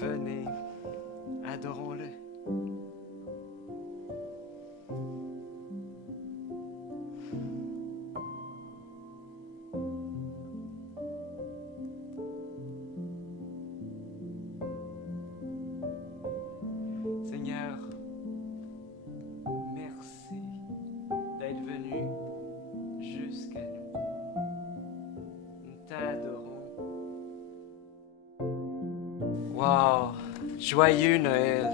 Venez, adorons-le. Seigneur, merci d'être venu jusqu'à nous. Nous t'adorons. Wow! Joyeux Noël!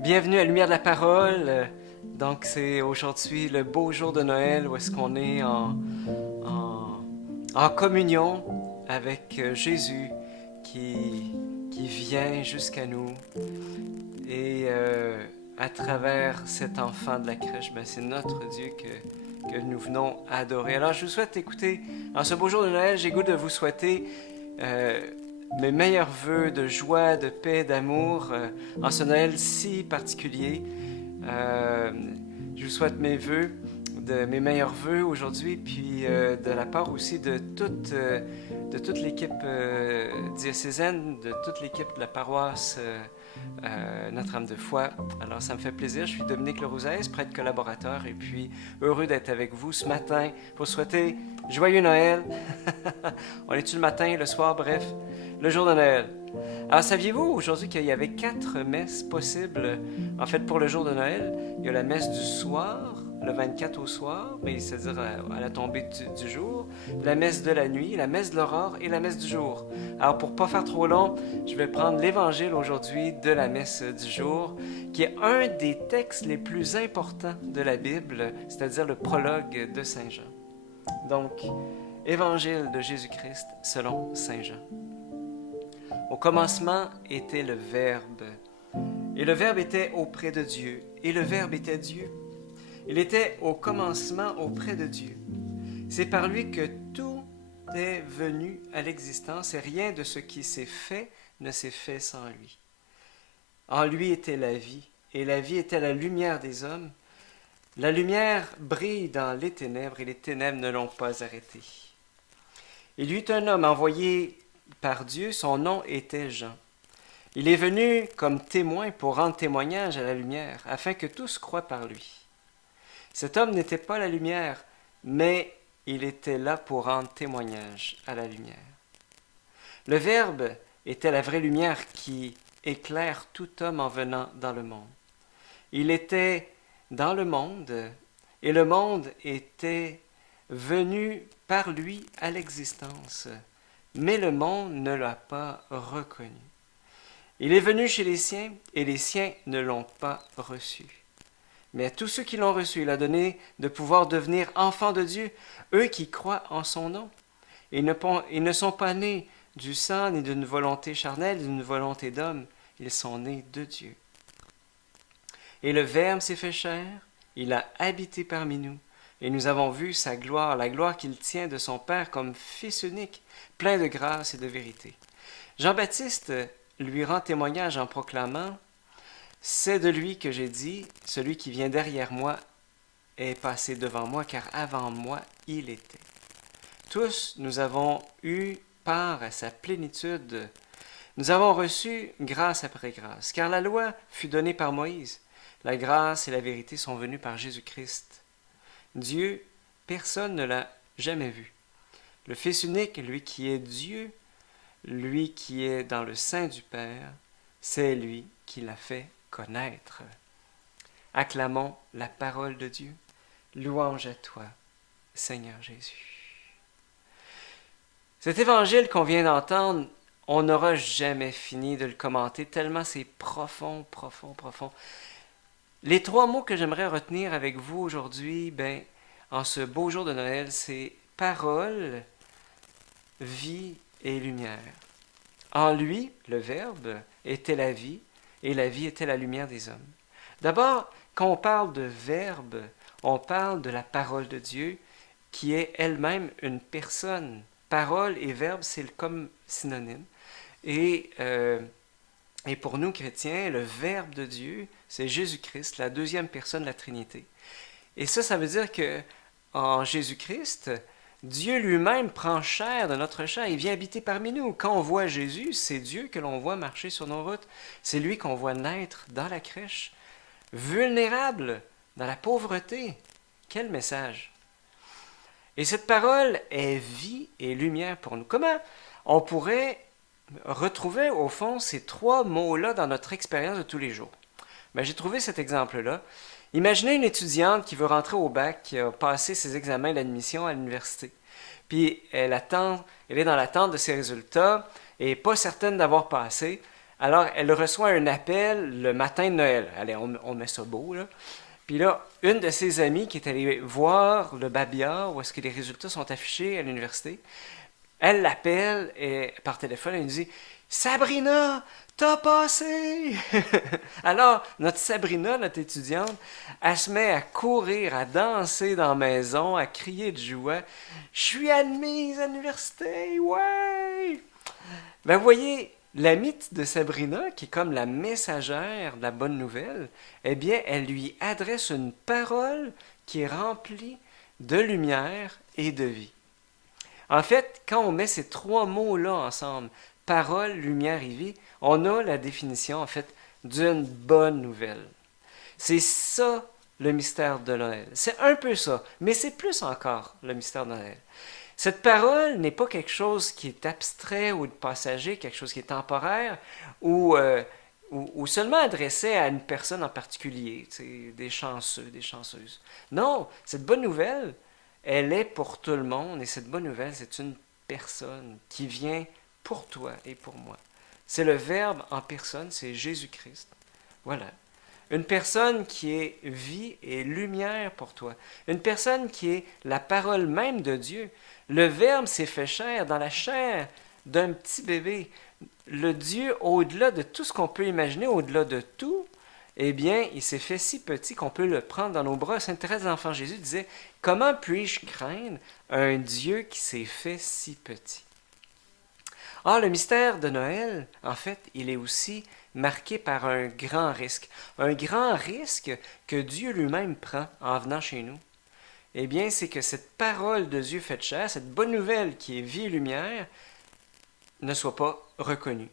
Bienvenue à Lumière de la Parole. Donc, c'est aujourd'hui le beau jour de Noël où est-ce qu'on est en communion avec Jésus qui vient jusqu'à nous. Et à travers cet enfant de la crèche, ben, c'est notre Dieu que nous venons adorer. Alors, je vous souhaite écouter, en ce beau jour de Noël, j'ai goût de vous souhaiter mes meilleurs vœux de joie, de paix, d'amour, en ce Noël si particulier. Je vous souhaite mes meilleurs vœux aujourd'hui, puis de la part aussi de toute l'équipe diocésaine, de toute l'équipe de la paroisse Notre-Dame de Foi. Alors, ça me fait plaisir. Je suis Dominique Lerouzès, prêtre collaborateur, et puis heureux d'être avec vous ce matin pour souhaiter joyeux Noël. On est-tu le matin, le soir, bref, le jour de Noël. Alors, saviez-vous aujourd'hui qu'il y avait 4 messes possibles, en fait, pour le jour de Noël? Il y a la messe du soir, le 24 au soir, mais c'est-à-dire à la tombée du jour, la messe de la nuit, la messe de l'aurore et la messe du jour. Alors, pour ne pas faire trop long, je vais prendre l'évangile aujourd'hui de la messe du jour, qui est un des textes les plus importants de la Bible, c'est-à-dire le prologue de Saint Jean. Donc, évangile de Jésus-Christ selon Saint Jean. Au commencement était le Verbe, et le Verbe était auprès de Dieu, et le Verbe était Dieu. Il était au commencement auprès de Dieu. C'est par lui que tout est venu à l'existence, et rien de ce qui s'est fait ne s'est fait sans lui. En lui était la vie, et la vie était la lumière des hommes. La lumière brille dans les ténèbres, et les ténèbres ne l'ont pas arrêtée. Il y eut un homme envoyé par Dieu, son nom était Jean. Il est venu comme témoin pour rendre témoignage à la lumière, afin que tous croient par lui. Cet homme n'était pas la lumière, mais il était là pour rendre témoignage à la lumière. Le Verbe était la vraie lumière qui éclaire tout homme en venant dans le monde. Il était dans le monde, et le monde était venu par lui à l'existence, mais le monde ne l'a pas reconnu. Il est venu chez les siens, et les siens ne l'ont pas reçu. Mais à tous ceux qui l'ont reçu, il a donné de pouvoir devenir enfants de Dieu, eux qui croient en son nom. Ils ne sont pas nés du sang, ni d'une volonté charnelle, d'une volonté d'homme. Ils sont nés de Dieu. Et le Verbe s'est fait chair, il a habité parmi nous, et nous avons vu sa gloire, la gloire qu'il tient de son Père comme Fils unique, plein de grâce et de vérité. Jean-Baptiste lui rend témoignage en proclamant « C'est de lui que j'ai dit, celui qui vient derrière moi est passé devant moi, car avant moi il était. » Tous, nous avons eu part à sa plénitude. Nous avons reçu grâce après grâce, car la loi fut donnée par Moïse. La grâce et la vérité sont venues par Jésus-Christ. Dieu, personne ne l'a jamais vu. Le Fils unique, lui qui est Dieu, lui qui est dans le sein du Père, c'est lui qui l'a fait connaître. Acclamons la parole de Dieu. Louange à toi, Seigneur Jésus. Cet évangile qu'on vient d'entendre, on n'aura jamais fini de le commenter, tellement c'est profond, profond, profond. Les 3 mots que j'aimerais retenir avec vous aujourd'hui, en ce beau jour de Noël, c'est parole, vie et lumière. En lui, le Verbe, était la vie, et la vie était la lumière des hommes. D'abord, quand on parle de Verbe, on parle de la parole de Dieu, qui est elle-même une personne. Parole et Verbe, c'est comme synonyme. Et pour nous, chrétiens, le Verbe de Dieu, c'est Jésus-Christ, la deuxième personne de la Trinité. Et ça veut dire que en Jésus-Christ, Dieu lui-même prend chair de notre chair, il vient habiter parmi nous. Quand on voit Jésus, c'est Dieu que l'on voit marcher sur nos routes. C'est lui qu'on voit naître dans la crèche, vulnérable, dans la pauvreté. Quel message! Et cette parole est vie et lumière pour nous. Comment on pourrait retrouver au fond ces trois mots-là dans notre expérience de tous les jours? Ben, j'ai trouvé cet exemple-là. Imaginez une étudiante qui veut rentrer au bac, qui a passé ses examens d'admission à l'université. Puis elle est dans l'attente de ses résultats et n'est pas certaine d'avoir passé. Alors elle reçoit un appel le matin de Noël. Allez, on met ça beau, là. Puis là, une de ses amies qui est allée voir le babillard où est-ce que les résultats sont affichés à l'université, elle l'appelle par téléphone et lui dit « Sabrina, t'as passé! » Alors, notre Sabrina, notre étudiante, elle se met à courir, à danser dans la maison, à crier de joie. « Je suis admise à l'université, ouais! » Ben, vous voyez, la mythe de Sabrina, qui est comme la messagère de la bonne nouvelle, eh bien, elle lui adresse une parole qui est remplie de lumière et de vie. En fait, quand on met ces trois mots-là ensemble, parole, lumière et vie, on a la définition, en fait, d'une bonne nouvelle. C'est ça, le mystère de Noël. C'est un peu ça, mais c'est plus encore le mystère de Noël. Cette parole n'est pas quelque chose qui est abstrait ou de passager, quelque chose qui est temporaire ou seulement adressé à une personne en particulier, des chanceux, des chanceuses. Non, cette bonne nouvelle, elle est pour tout le monde et cette bonne nouvelle, c'est une personne qui vient pour toi et pour moi. C'est le Verbe en personne, c'est Jésus-Christ. Voilà. Une personne qui est vie et lumière pour toi. Une personne qui est la parole même de Dieu. Le Verbe s'est fait chair dans la chair d'un petit bébé. Le Dieu, au-delà de tout ce qu'on peut imaginer, au-delà de tout, eh bien, il s'est fait si petit qu'on peut le prendre dans nos bras. Sainte Thérèse de l'Enfant Jésus disait « Comment puis-je craindre un Dieu qui s'est fait si petit ?» Or, le mystère de Noël, en fait, il est aussi marqué par un grand risque. Un grand risque que Dieu lui-même prend en venant chez nous. Eh bien, c'est que cette parole de Dieu faite chair, cette bonne nouvelle qui est vie et lumière, ne soit pas reconnue.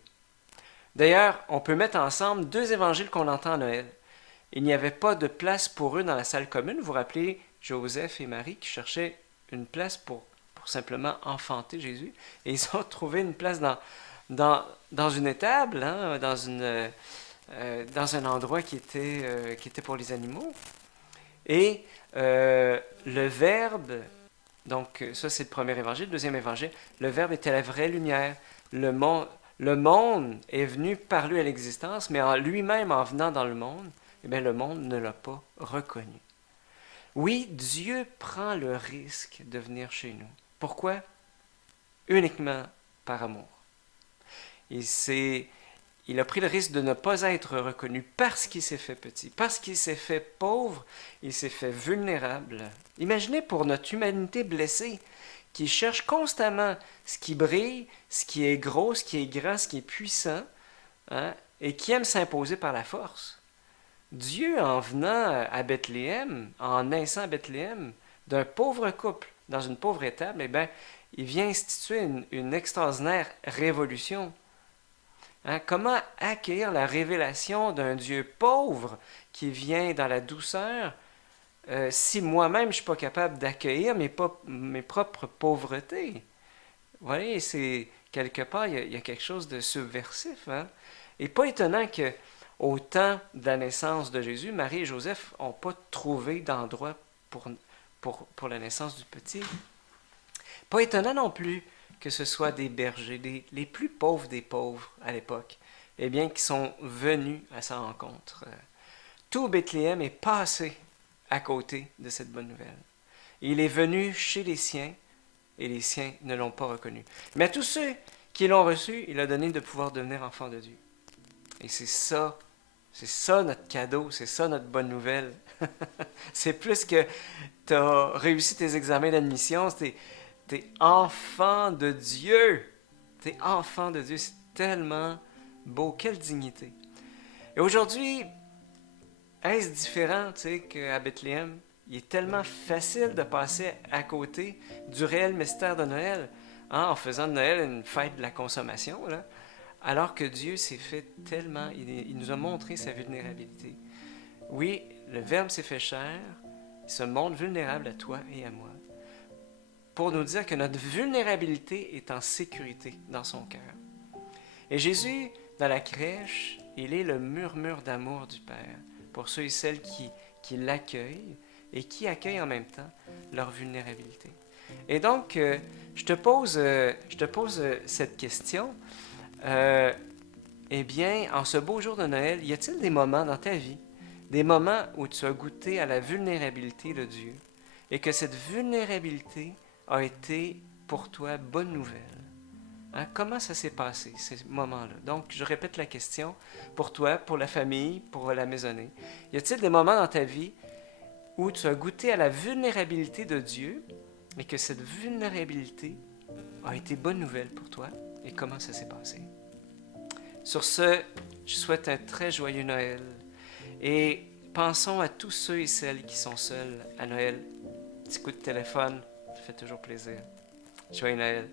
D'ailleurs, on peut mettre ensemble deux évangiles qu'on entend à Noël. Il n'y avait pas de place pour eux dans la salle commune. Vous vous rappelez Joseph et Marie qui cherchaient une place pour simplement enfanter Jésus. Et ils ont trouvé une place dans une étable, hein, dans un endroit qui était pour les animaux. Et le Verbe, donc ça c'est le premier évangile, le deuxième évangile, le Verbe était la vraie lumière. Le monde est venu par lui à l'existence, mais en lui-même, en venant dans le monde, eh bien, le monde ne l'a pas reconnu. Oui, Dieu prend le risque de venir chez nous. Pourquoi? Uniquement par amour. Il a pris le risque de ne pas être reconnu parce qu'il s'est fait petit, parce qu'il s'est fait pauvre, il s'est fait vulnérable. Imaginez pour notre humanité blessée, qui cherche constamment ce qui brille, ce qui est gros, ce qui est grand, ce qui est puissant, hein, et qui aime s'imposer par la force. Dieu, en venant à Bethléem, en naissant à Bethléem, d'un pauvre couple, dans une pauvre étable, eh bien, il vient instituer une extraordinaire révolution. Hein, comment accueillir la révélation d'un Dieu pauvre qui vient dans la douceur si moi-même je ne suis pas capable d'accueillir mes propres pauvretés? Vous voyez, c'est quelque part, il y a quelque chose de subversif. Hein? Et pas étonnant que au temps de la naissance de Jésus, Marie et Joseph n'ont pas trouvé d'endroit pour la naissance du petit. Pas étonnant non plus que ce soit des bergers, les plus pauvres des pauvres à l'époque, eh bien, qui sont venus à sa rencontre. Tout Bethléem est passé à côté de cette bonne nouvelle. Il est venu chez les siens, et les siens ne l'ont pas reconnu. Mais à tous ceux qui l'ont reçu, il a donné de pouvoir devenir enfants de Dieu. Et c'est ça notre cadeau, c'est ça notre bonne nouvelle. C'est plus que tu as réussi tes examens d'admission, t'es enfant de Dieu. T'es enfant de Dieu, c'est tellement beau, quelle dignité. Et aujourd'hui, est-ce différent qu'à Bethléem? il est tellement facile de passer à côté du réel mystère de Noël, hein, en faisant de Noël une fête de la consommation, là, alors que Dieu s'est fait tellement, il nous a montré sa vulnérabilité. Oui, le Verbe s'est fait chair, il se montre vulnérable à toi et à moi, pour nous dire que notre vulnérabilité est en sécurité dans son cœur. Et Jésus, dans la crèche, il est le murmure d'amour du Père pour ceux et celles qui l'accueillent et qui accueillent en même temps leur vulnérabilité. Et donc, je te pose cette question. Eh bien, en ce beau jour de Noël, y a-t-il des moments dans ta vie, des moments où tu as goûté à la vulnérabilité de Dieu et que cette vulnérabilité a été pour toi bonne nouvelle? Hein, comment ça s'est passé, ces moments-là? Donc, je répète la question pour toi, pour la famille, pour la maisonnée. Y a-t-il des moments dans ta vie où tu as goûté à la vulnérabilité de Dieu et que cette vulnérabilité a été bonne nouvelle pour toi? Et comment ça s'est passé? Sur ce, je souhaite un très joyeux Noël et pensons à tous ceux et celles qui sont seuls à Noël. Petit coup de téléphone, ça fait toujours plaisir. Joyeux Noël.